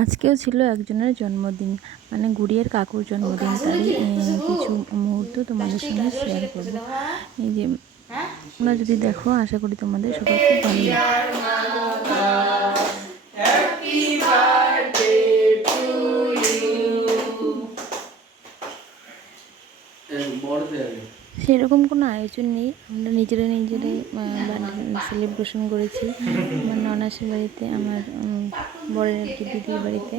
আজকেও ছিল একজনের জন্মদিন, মানে গুড়িয়ার কাকুর জন্মদিন। তারই কিছু মুহূর্ত তোমাদের সঙ্গে শেয়ার করব। এই যে তোমরা যদি দেখো, আশা করি তোমাদের সবার খুব ভালো লাগবে। সেরকম কোনো আয়োজন নেই, আমরা নিজেরাই সেলিব্রেশন করেছি। আমার ননাসের বাড়িতে, আমার বরের আর কি দিদির বাড়িতে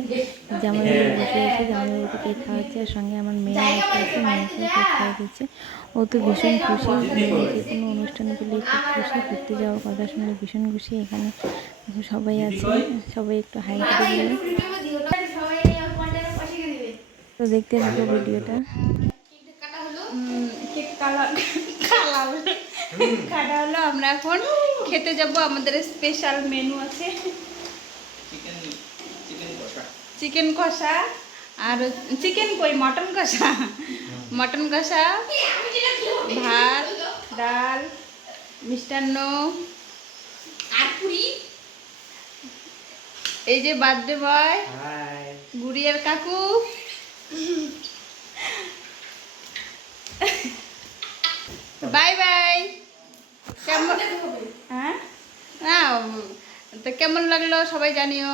জামাইবাবু বসে আছে, জামাইবাবুকে কেক খাওয়াচ্ছে, আর সঙ্গে আমার মেয়ে বসে আছে, মেয়েকেও কেক খাওয়া দিচ্ছে। ও তো ভীষণ খুশি, যে কোনো অনুষ্ঠান পেলে খুব খুশি, ঘুরতে যাওয়ার কথা শুনলে ভীষণ খুশি। এখানে সবাই আছে, সবাই একটু হাই করে দিল। তো দেখতে থাকো ভিডিওটা। কেক কাটা হলো, আমরা এখন খেতে যাব। আমাদের স্পেশাল মেনু আছে চিকেন কষা, আর চিকেন মটন কষা, মটন কষা, ভাত, ডাল, মিষ্টান্ন আর পুরি। এই যে বার্থডে বয়, গুড়িয়ার কাকু, বাই বাই। কেমন, হ্যাঁ না তো কেমন লাগলো সবাই জানিও।